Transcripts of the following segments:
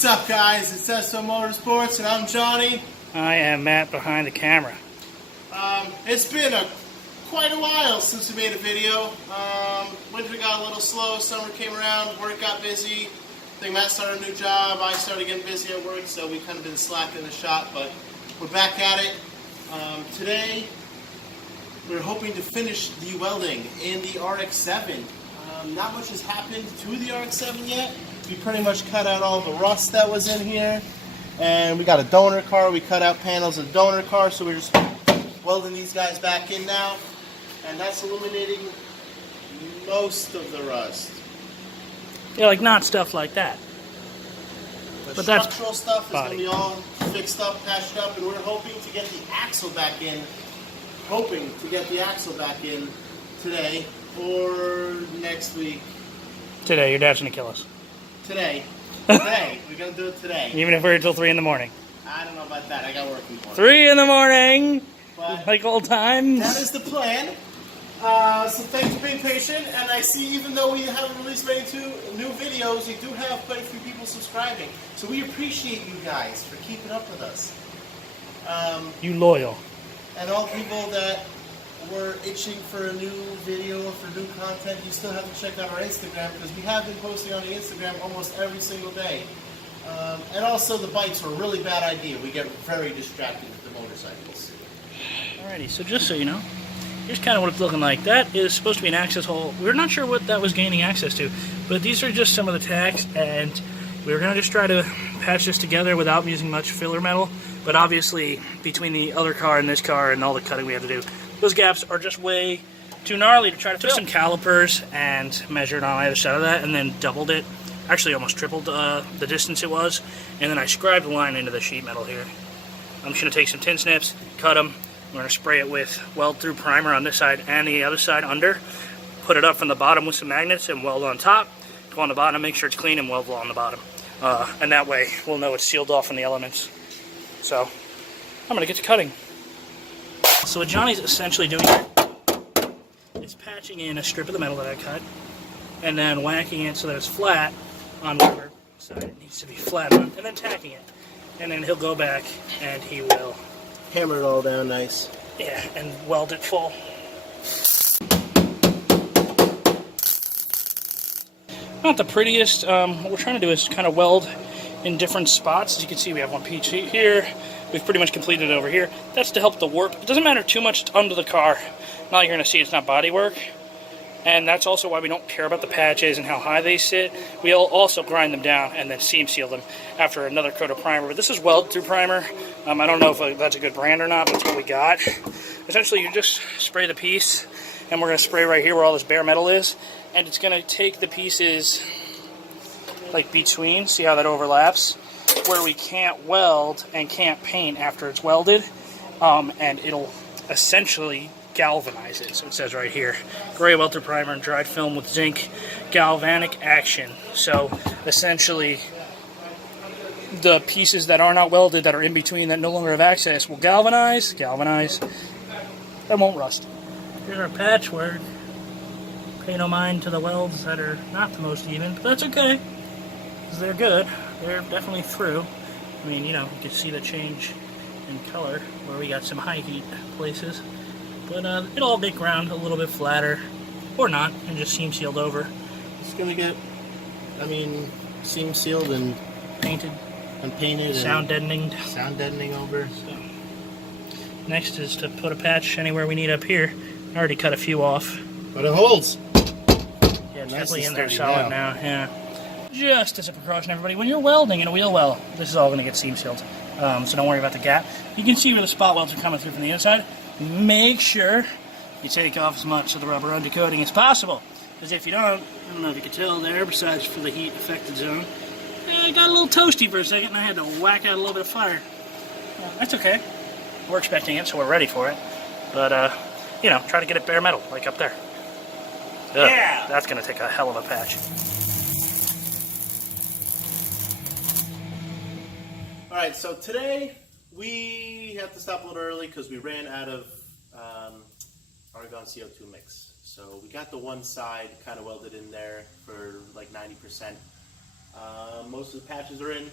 What's up, guys? It's theSOmotorsports, and I'm Johnny. I am Matt behind the camera. It's been quite a while since we made a video. Winter got a little slow, summer came around, work got busy. I think Matt started a new job, I started getting busy at work, so we kind of been slacking the shop, but we're back at it. Today, we're hoping to finish the welding in the Rx7. Not much has happened to the Rx7 yet. We pretty much cut out all the rust that was in here. And we got a donor car. We cut out panels of the donor car, so we're just welding these guys back in now. And that's eliminating most of the rust. Yeah, like not stuff like that. The structural stuff is going to be all fixed up, patched up, and we're hoping to get the axle back in. Today or next week. Today, your dad's gonna kill us. Today. Today. We're gonna do it today. Even if we're until 3 in the morning. I don't know about that. I got work in the morning. 3 in the morning! But like old times. That is the plan. So thanks for being patient. And I see, even though we haven't released many new videos, we do have quite a few people subscribing. So we appreciate you guys for keeping up with us. You loyal. And all people that were itching for a new video or for new content, you still have to check out our Instagram, because we have been posting on the Instagram almost every single day. And also, the bikes are a really bad idea. We get very distracted with the motorcycles. Alrighty, so just so you know, here's kind of what it's looking like. That is supposed to be an access hole. We're not sure what that was gaining access to, but these are just some of the tacks, and we're going to just try to patch this together without using much filler metal. But obviously, between the other car and this car and all the cutting we have to do, those gaps are just way too gnarly to try to fill. Took some calipers and measured on either side of that, and then doubled it. Actually, almost tripled the distance it was. And then I scribed the line into the sheet metal here. I'm just going to take some tin snips, cut them. We're going to spray it with weld-through primer on this side and the other side under. Put it up from the bottom with some magnets and weld on top. Go on the bottom, make sure it's clean, and weld on the bottom. And that way, we'll know it's sealed off from the elements. So, I'm going to get to cutting. So what Johnny's essentially doing here is patching in a strip of the metal that I cut, and then whacking it so that it's flat on whatever side it needs to be flat on, and then tacking it. And then he'll go back and he will Hammer it all down nice. Yeah, and weld it full. Not the prettiest. What we're trying to do is kind of weld in different spots. As you can see, we have one piece here. We've pretty much completed it over here. That's to help the warp. It doesn't matter too much. It's under the car. Now you're going to see it's not body work. And that's also why we don't care about the patches and how high they sit. We'll also grind them down and then seam seal them after another coat of primer. But this is weld-through primer. I don't know if that's a good brand or not, but that's what we got. Essentially, you just spray the piece, and we're going to spray right here where all this bare metal is. And it's going to take the pieces like between, see how that overlaps, where we can't weld and can't paint after it's welded, and it'll essentially galvanize it. So it says right here, gray weld-through primer and dried film with zinc galvanic action. So essentially, the pieces that are not welded, that are in between, that no longer have access, will galvanize, and won't rust. Here's our patchwork. Pay no mind to the welds that are not the most even, but that's okay, because they're good. They're definitely through. I mean, you know, you can see the change in color where we got some high heat places. But it'll all make ground a little bit flatter, or not, and just seam sealed over. It's going to get, seam sealed and painted. And painted. Sound deadening. Sound deadening over. So, next is to put a patch anywhere we need up here. I already cut a few off. But it holds. Yeah, it's definitely in there solid now. Yeah. Just as a precaution, everybody, when you're welding in a wheel well, this is all going to get seam sealed. So don't worry about the gap. You can see where the spot welds are coming through from the inside. Make sure you take off as much of the rubber undercoating as possible. Because if you don't, I don't know if you can tell there, besides for the heat affected zone, it got a little toasty for a second and I had to whack out a little bit of fire. That's okay. We're expecting it, so we're ready for it. But, you know, try to get it bare metal, like up there. Ugh, yeah! That's going to take a hell of a patch. Alright, so today we have to stop a little early because we ran out of argon CO2 mix. So we got the one side kind of welded in there for like 90%. Most of the patches are in.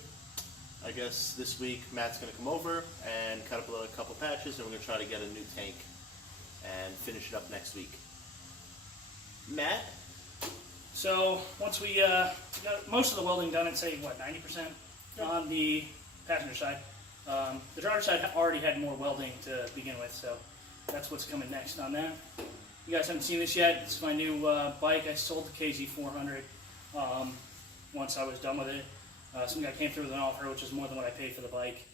I guess this week Matt's going to come over and cut up a couple patches, and we're going to try to get a new tank and finish it up next week. Matt? So once we got most of the welding done, I'd say, what, 90% on the passenger side. The driver's side already had more welding to begin with, so that's what's coming next on that. You guys haven't seen this yet. It's my new bike. I sold the KZ400 once I was done with it. Some guy came through with an offer, which is more than what I paid for the bike,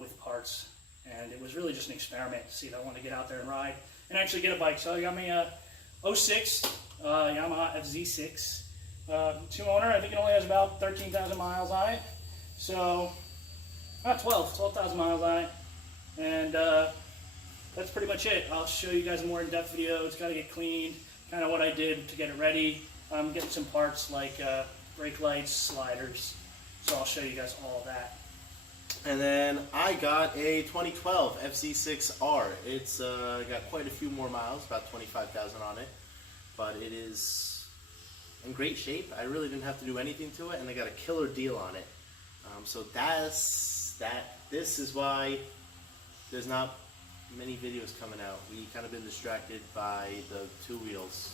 with parts. And it was really just an experiment to see if I wanted to get out there and ride and actually get a bike. So I got me a 06 Yamaha FZ6 two-owner. I think it only has about 13,000 miles on it. So, not 12,000 miles on it. And that's pretty much it. I'll show you guys a more in-depth video. It's got to get cleaned, kind of what I did to get it ready. I'm getting some parts like brake lights, sliders. So I'll show you guys all of that. And then I got a 2012 FZ6R. It's got quite a few more miles, about 25,000 on it. But it is in great shape. I really didn't have to do anything to it, and they got a killer deal on it. So this is why there's not many videos coming out. We kind of been distracted by the two wheels,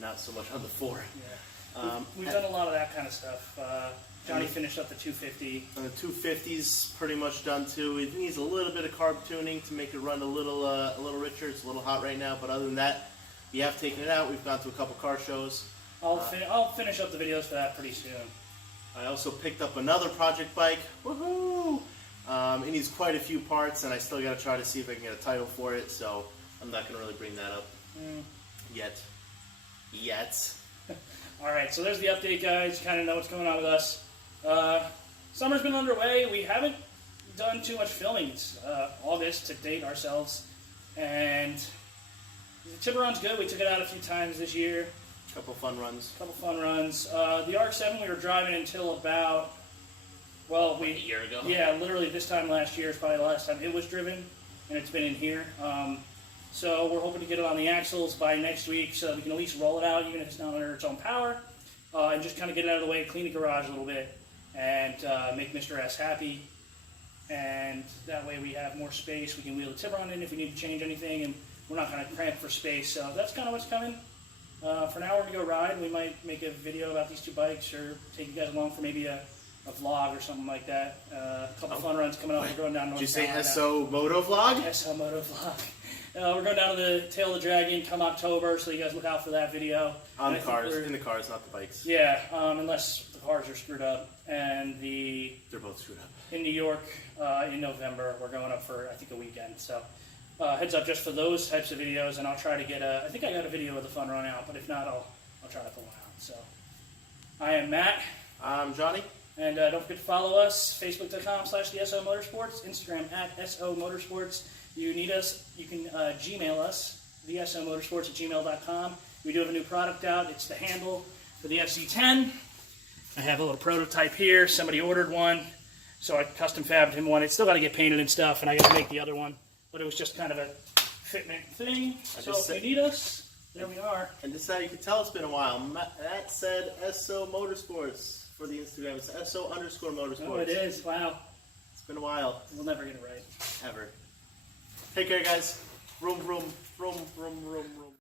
not so much on the four. Yeah. We've done a lot of that kind of stuff. Johnny finished up the 250. And the 250's pretty much done too. It needs a little bit of carb tuning to make it run a little richer. It's a little hot right now, but other than that, we have taken it out. We've gone to a couple car shows. I'll finish up the videos for that pretty soon. I also picked up another project bike. Woohoo! It needs quite a few parts, and I still got to try to see if I can get a title for it. So I'm not going to really bring that up yet. All right, so there's the update, guys. You kind of know what's going on with us. Summer's been underway. We haven't done too much filming. It's August to date ourselves, and the Tiburon's good. We took it out a few times this year. Couple fun runs. The Rx7 we were driving until about, well, a year ago. Yeah, literally this time last year is probably the last time it was driven, and it's been in here. So we're hoping to get it on the axles by next week so that we can at least roll it out, even if it's not under its own power, and just kind of get it out of the way, clean the garage a little bit, and make Mr. S happy. And that way we have more space. We can wheel the Tiburon in if we need to change anything, and we're not going to cramp for space. So that's kind of what's coming. For now, we're going to go ride. We might make a video about these two bikes or take you guys along for maybe a vlog or something like that. A couple fun runs coming up. We're going down North Did you say Carolina. SO Moto Vlog? SO Moto Vlog. We're going down to the Tail of the Dragon come October, so you guys look out for that video. On the cars, in the cars, not the bikes. Yeah, unless the cars are screwed up. And they're both screwed up. In New York in November, we're going up for, I think, a weekend. So heads up just for those types of videos, and I'll try to get I think I got a video of the fun run out, but if not, I'll try to pull one out. So I am Matt. I'm Johnny. And don't forget to follow us, facebook.com/theSOmotorsports, Instagram @SOmotorsports. You need us, you can Gmail us, theSOmotorsports@gmail.com. We do have a new product out. It's the handle for the FC10. I have a little prototype here. Somebody ordered one, so I custom fabbed him one. It's still got to get painted and stuff, and I got to make the other one. But it was just kind of a fitment thing. So if you need us, there we are. And this is how you can tell it's been a while. Matt said SO Motorsports for the Instagram. It's SO_Motorsports. Oh, it is. Wow. It's been a while. We'll never get it right. Ever. Take care, guys. Vroom, vroom, vroom, vroom, vroom, vroom.